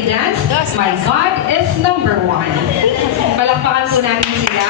they dance, My God is Number One. Palakpakan po natin sila.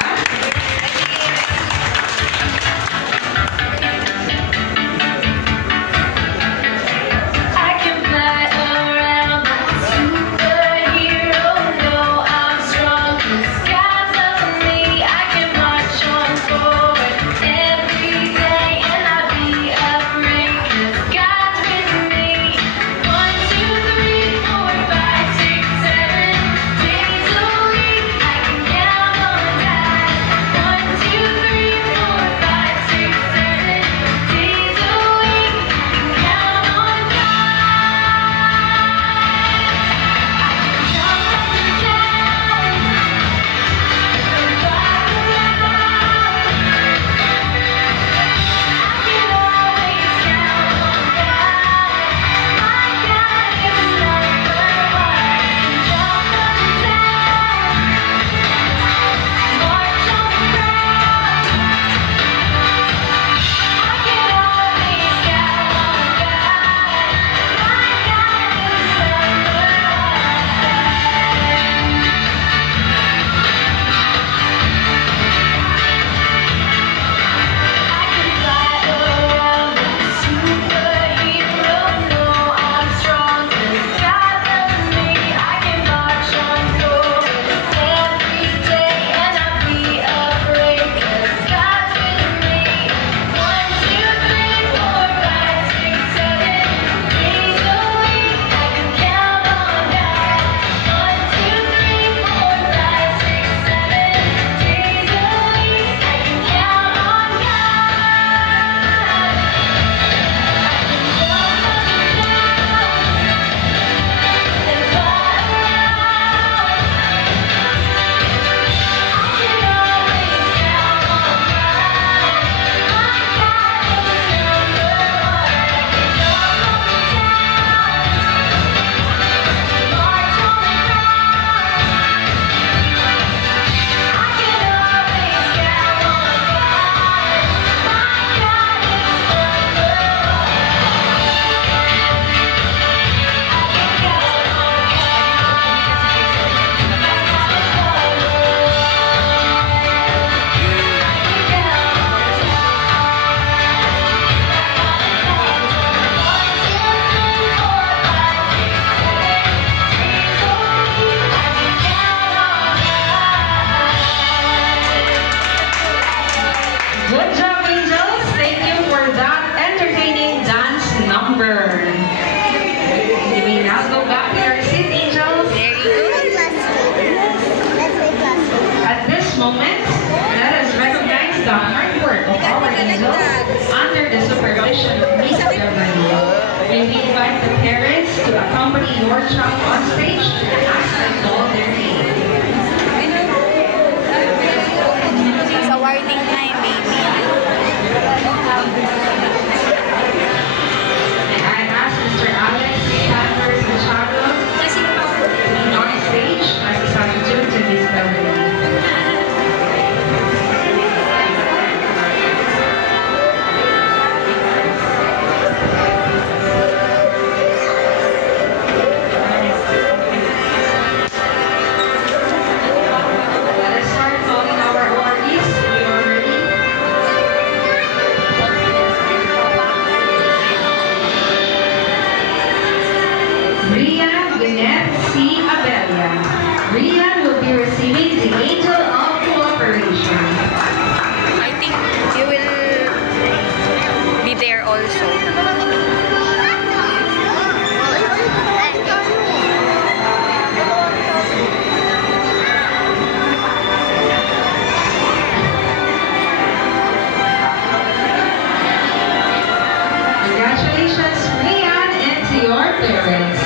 Under the supervision of Miss Beverly, may we invite the parents to accompany your child on stage as they call their name. It's awarding time, baby. I ask Mr. Alex Santos Machado to be on stage as a substitute to Miss Beverly. Rian will be receiving the Angel of Cooperation. I think you will be there also. Congratulations, Rian, and to your parents.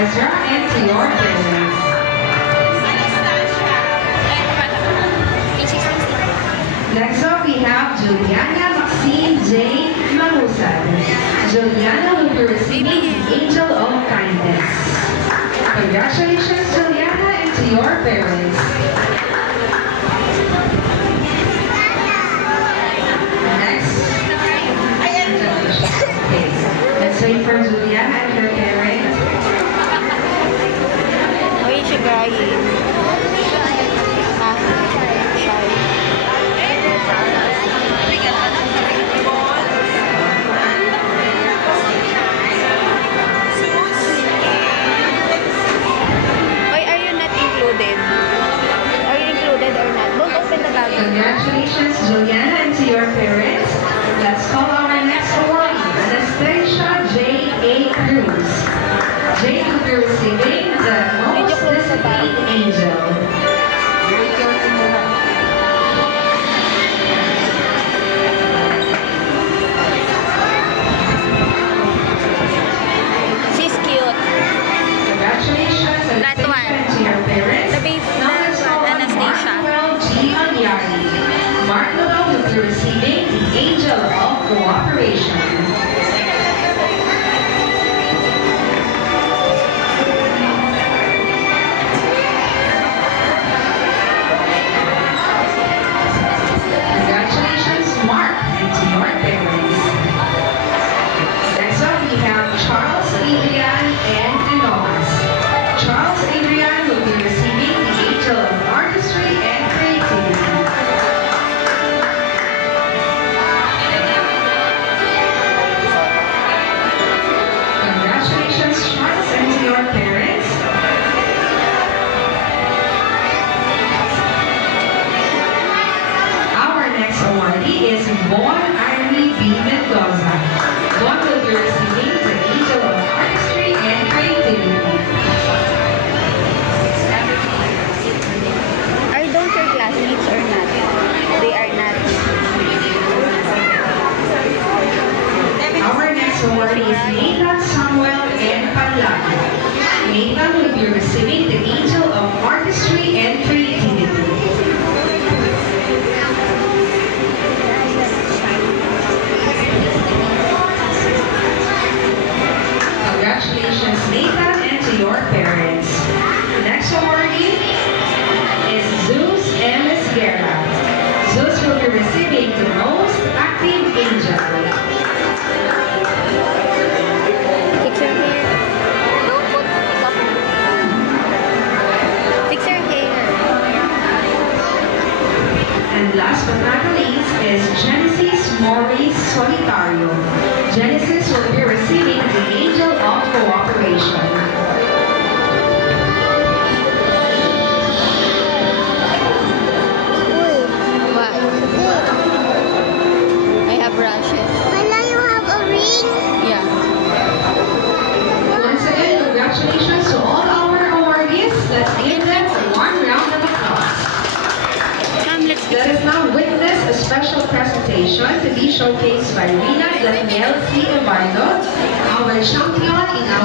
Ezra, and to your parents. Next up, we have Juliana Maxine J. Manusan. Juliana will be receiving the Angel of Kindness. Congratulations, Juliana, and to your parents. Next. Okay. Let's wait for Juliana and her parents. Uy, siya crying. Ah, shy. Why are you not included? Are you included or not? Don't open the bag. Congratulations, Juliana, and to your parents. Let's call our next awardee, Anastasia J.A. Cruz. Jay will be receiving the Most Disciplined Angel. She's cute. Congratulations, That Anastasia, one. and to your parents. The baby, Now let's call on Anastasia. Markwell G. Anyari. Markwell will be receiving the Angel of Cooperation. Congratulations, Mark, and to your parents. Next up, we have Charles, Adrian, and Enoas. Charles Adrian will be receiving the Angel of Artistry and Creativity. Congratulations, Charles, and to your parents. Our next awardee is Von Irene B. Mendoza. Von will be receiving the Angel of Artistry and Creativity. Are those your classmates or not? They are not. Our next awardee is Nathan Samuel and Panlago. Nathan will be receiving the Angel of Artistry and Creativity. Congratulations, Nathan, and to your parents. Next awardee is Zeus M. Esguerra. Zeus will be receiving the Most Active Angel. Fix your hair. Don't put makeup. Fix your hair. And last but not least is Genesis Maurice Solitario. Genesis will be receiving the Angel of Cooperation. What? I have brushes. Wala, you have a ring? Yeah. Once again, congratulations to all our awardees. Let's give them a warm round of applause. Come, let's Let us now witness a special presentation to be showcased by Rina Daniel C. Eduardo, our champion in our